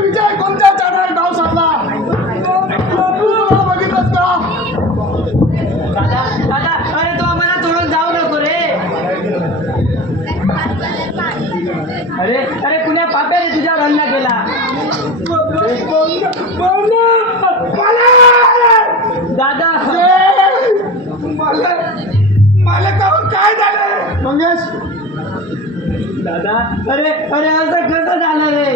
विजय कोणत्या चॅनल नाव सांगा बघितलंस का? दादा अरे तू आम्हाला सोडून जाऊ नको रे. अरे अरे कुण्या पाप्याने तुझ्यावर हल्ला केला. दादा मला काय झालं मंगेश? दादा अरे अरे असं कसं झालं रे?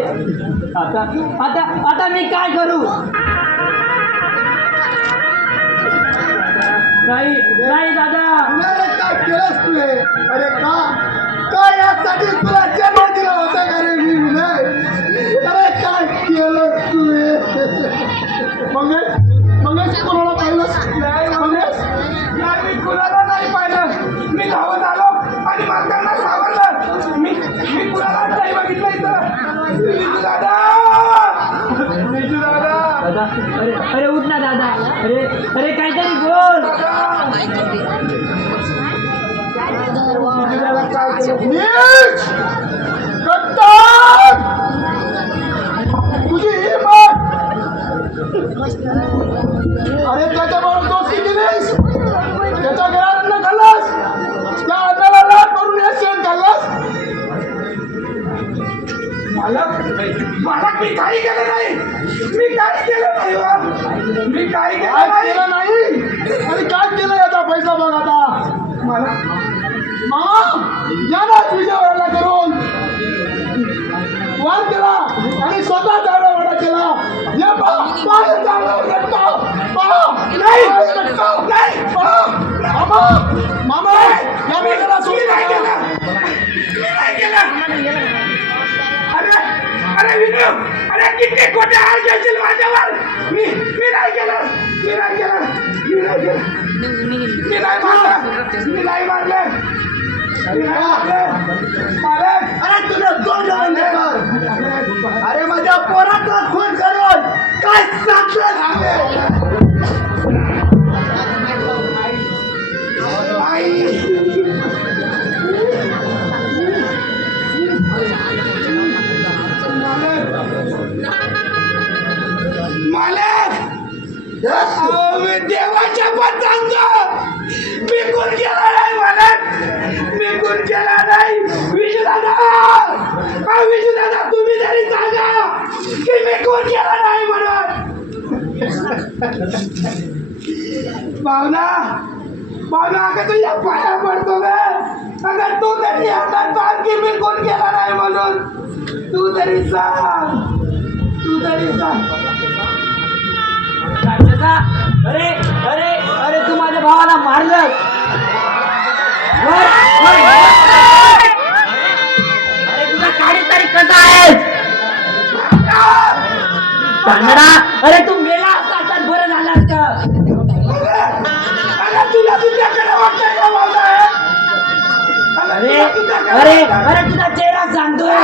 आता आता आता मी काय करू? नाही नाही दादा. काय केलंस तू? अरे का यासाठी तुला जन्म दिला होता का रे मी? अरे काय केलं तू? मंगेश कोणाला पाहिलंस? मंगेश मी कुणाला नाही पाहिलं. मी धावत आलो आणि मालकांना सावरलं. मी कुणाला नाही बघितलं इथं. दादा दादा अरे अरे उठ ना दादा. अरे अरे काहीतरी बोल. तुझी हिम्मत. अरे त्याच्याबरोबर दोस्ती केलीस, त्याच्या घराला खाल्लास, त्या अन्नाला लाट करून हे शेण खाल्लास. मालक मी काही केलं नाही. मी काही केलं नाही. मी काही केलं नाही. आणि काय केलं याचा पैसा बघ आता. मामा यालाच विजयवाडा करून वाद केला आणि स्वतः दारूवाडा केला. या मामा या मेघाला सोडून नाही केला. अरे विनू, अरे किती खोटे हार घेशील माझ्यावर. मी नाही केलं. मी नाही केलं. मी नाही केलं. मी नाही मारलं. मी नाही मारलं. अरे तुझ्या दोन अरे माझ्या पोराचा खून करून काय देवाच्या पण सांगतो मी कोण केला नाही. मालक मी कोण केला नाही. विजयदादा तुम्ही तरी सांगा की मी कोण केला नाही म्हणून. भावना अगं तुझ्या पाया पडतो ग. अगं तू तरी आता सांग की मी कोण केला नाही म्हणून. तू तरी सांग. अरे अरे अरे तू माझ्या भावाला मारलं. अरे तुझा काळी तरी कसा आहेस? अरे तू मेला असता तर बरं झालं असतं. तुला तुझ्याकडे वाटतंय का मला? अरे अरे अरे तुझा चेहरा सांगतोय.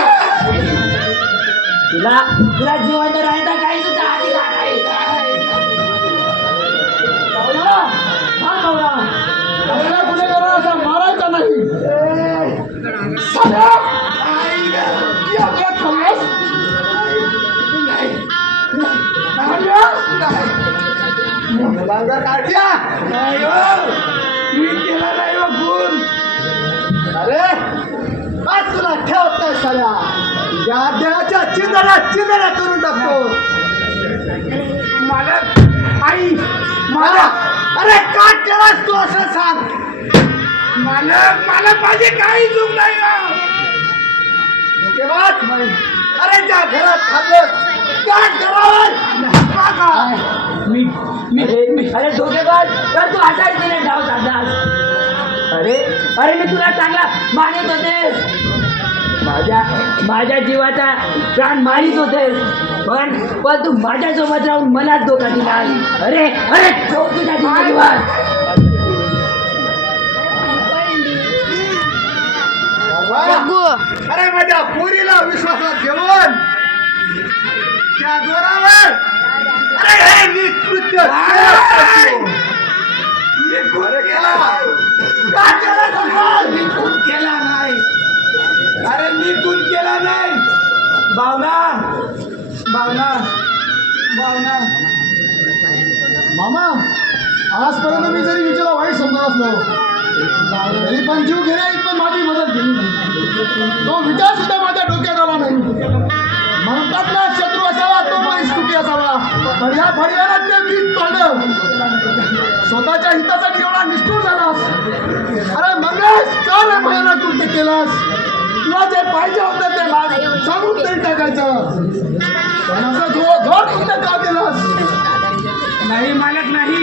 तुला जिवंत राहायचा काही सुद्धा अधिकार नाही. गुन्हेगाराला मारायचा नाही. अरे काय तुला ठेवत नाही सगळ्या चिंदरा करून टाकतो. मालक आई मालक अरे का केलास तू असं सांग. मालक मालक माझी काही चूक नाही का. धोकेबाज. अरे त्या घरात खाल्लं काय करावं. मी अरे धोकेबाज तर तू असाच केले डाव साधा. अरे अरे मी तुला चांगला मानत होते. माझ्या जीवाचा प्राण मारित होते पण तू माझ्या सोबत राहून मलाच धोका दिला. अरे अरे तो तुझ्या जिंदगीवर. अरे माझ्या पोरीला विश्वासात घेऊन त्या जोरावर अरे हे मी कृत्य केला नाही. अरे मी खून केला नाही. भावना भावना भावना मामा आजपर्यंत मी जरी विचारला वाईट समजत असलो तरी पण जीव घेण्या इतकं माझी मदत केली नाही. तो विचार सुद्धा माझ्या डोक्यात आला नाही. म्हणतात ना शत्रू असावा तो पण सुखी असावा. पण ह्या फडव्याला ते वीज तोडलं. स्वतःच्या हितासाठी एवढा निष्ठूर झालास. अरे मंगेश का रे भयानक कृत्य केलास. तुला जे पाहिजे होतं ते माग सांगून तरी टाकायचं. पण असं धोड कृत्य का केलास. नाही मालक नाही.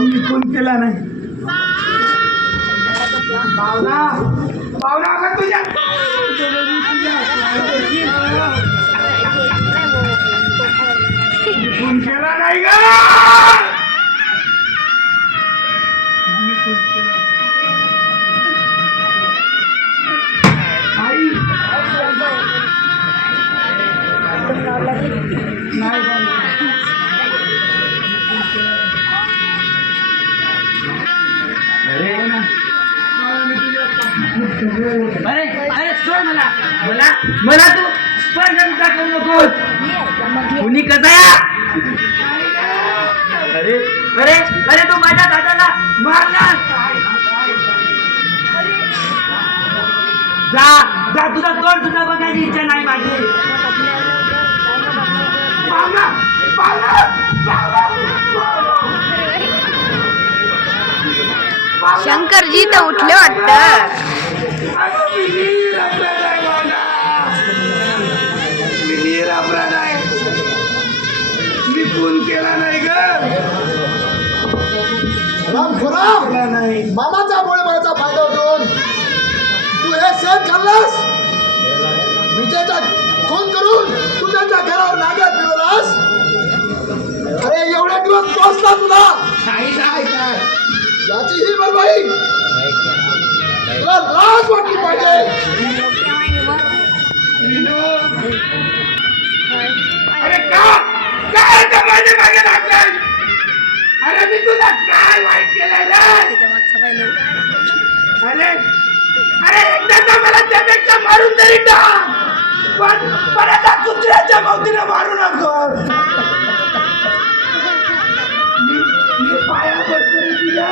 मी खून केला नाही. भावना भावना का तुझ्या खून केला नाही का. आई अरे अरे सोड मला मला मला तू स्पर्श सुद्धा करू नकोस. कुणी कसा. अरे अरे अरे तू माझ्या दादाला मारला. जा जा तुझा तोड सुद्धा बघायची इच्छा नाही माझी. पावना पावना शंकरजी तर उठले वाटतं. मी खून केला नाही ग. रामखोरा मामाचा गोळीबाराचा फायदा उठवून तू हे शेत खाल्लास. विजयचा खून करून तू त्यांच्या घरावर नाग्यात फिरवलास. अरे एवढे दिवस पोचला तुला याची ही भरपाई तुला लाज वाटली पाहिजे.